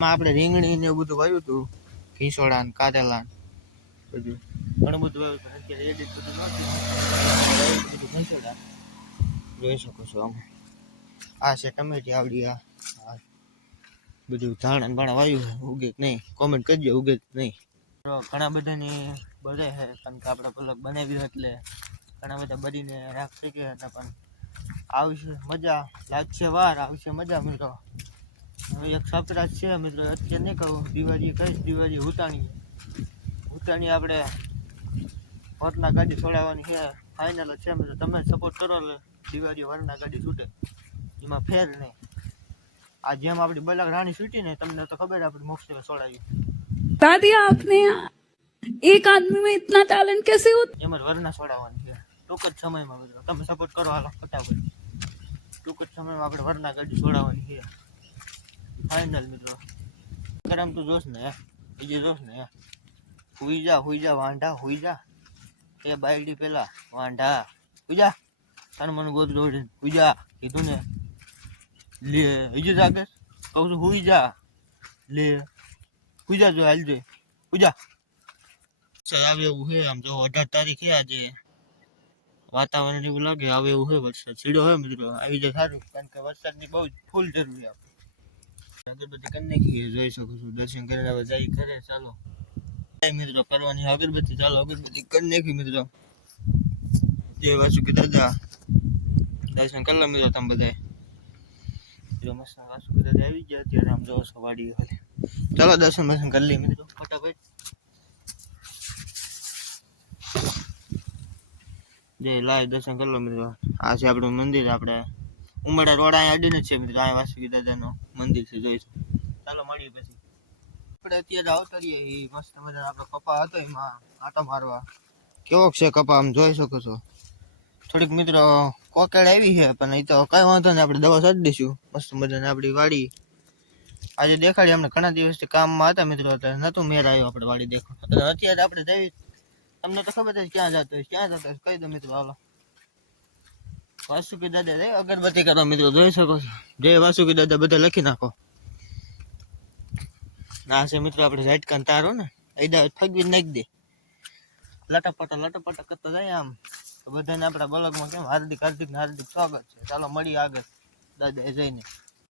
આપણે રીંગણી ને એવું બધું વાવ્યું હતું, ઘીસોડા ને કારેલા બધું ઘણું બધું વાવ્યું હતું. અત્યારે એડિટ બધું બધું ઘીસોડા જોઈ શકો છો. આમ આ છે ટમેટી આવડી, આ બધું ધાણા બાણા વાવ્યું ઉગે નહીં, કોમેન્ટ કરજો ઉગે નહીં. તો ઘણા બધાની બધે છે, કારણ કે આપણે બ્લોગ બનાવ્યું એટલે ઘણા બધા બનીને રાખી ગયા હતા. પણ આવશે મજા, લાગશે વાર, આવશે મજા મિત્રો. હવે એક સપ્રાજ છે મિત્રો, અત્યારે નહીં કહું, દિવાળી કઈ દિવાળી ઉતાણી આપણે વરના ગાડી છોડાવવાની છે, ફાઇનલ છે મિત્રો. તમે સપોર્ટ કરો એટલે દિવાળી વરના ગાડી છૂટે, એમાં ફેર નહીં. આ જેમ આપણી બલાક રાણી છૂટી ને, તમને તો ખબર આપણી મોક્ષ છોડાવી बता दिया आपने, एक आदमी में इतना टैलेंट कैसे होता? એમ જ વરના છોડાવવાની છે ટૂંક જ સમયમાં મિત્રો. તમે સપોર્ટ કરો હાલો ફટાફટ, ટૂંક જ સમયમાં આપણે વરના ગાડી છોડાવવાની છે ફાઇનલ મિત્રો. કરમ તું જોશ ને, બીજે જોશ ને, હુઈ જા વાંઢા, હુઈ જા. એ બાયડી પેલા વાંઢા, હુઈ જા. તારે મને ગોદ દોડી હુઈ જા કીધું ને. લે હજી જાગે કહું છું, હુઈ જા. લે હુઈ જા, જો હાલ જોઈ હુઈ જા. આવે એવું છે આમ જો 18 તારીખે આજે વાતાવરણ એવું લાગે આવે એવું છે. વરસાદ સીડો હોય મિત્રો, આવી જાય સારું, કારણ કે વરસાદની બહુ ફૂલ જરૂર છે. અગરબત્તી કરી નાખીએ, જોઈ શકો છો. દર્શન કરીને હવે જાય ઘરે. ચાલો મિત્રો કરવાની અગરબત્તી, ચાલો અગરબત્તી કરી નાખી મિત્રો. જય વાસુકી દાદા, દર્શન કરી લો મિત્રો તમે બધા. જો મસ્ત વાસુકી દાદા આવી ગયા અત્યારે, આમ જોવો છો વાડી. ચાલો દર્શન કરી લઈએ મિત્રો ફટાફટ. જય લાઈવ દર્શન કરી લો મિત્રો. આ છે આપણું મંદિર, આપણે ઉમરડા રોડ અહીંયા અડીને છે મિત્રો. અહીંયા વાસુકી દાદાનું મંદિર છે, જોઈશું. ચાલો મળીએ પછી. આપણે અત્યારે આવતારીએ એ મસ્ત મજાનો આપણો કપા હતો, એમાં આટો મારવા. કેવો છે કપા આમ જોઈ શકો છો. થોડીક મિત્રો કોકેડ આવી છે, પણ એ તો કઈ વાંધો નહીં, આપણે દવા છાંટી દઈશું. મસ્ત મજાની આપણી વાડી આજે દેખાડી. અમને ઘણા દિવસથી કામમાં હતા મિત્રો, અત્યારે નતું મેર આવ્યો આપણે વાડી દેખો. અત્યારે આપણે જઈ, તમને તો ખબર છે ક્યાં જતો કહી દો મિત્રો. હાલો વાસુકી દાદા રે અગરબત્તી કરો મિત્રો, જોઈ શકો છો. જય વાસુકી દાદા બધા લખી નાખો. ના છે મિત્રો આપણે ઝાટકાન તારો ને એદા ફગવી નાખી દે. લટપટા કરતા જાય આમ. તો બધાને આપણા બ્લોગમાં કેમ હાર્દિક સ્વાગત છે. ચાલો મળીએ આગળ દાદા જઈને.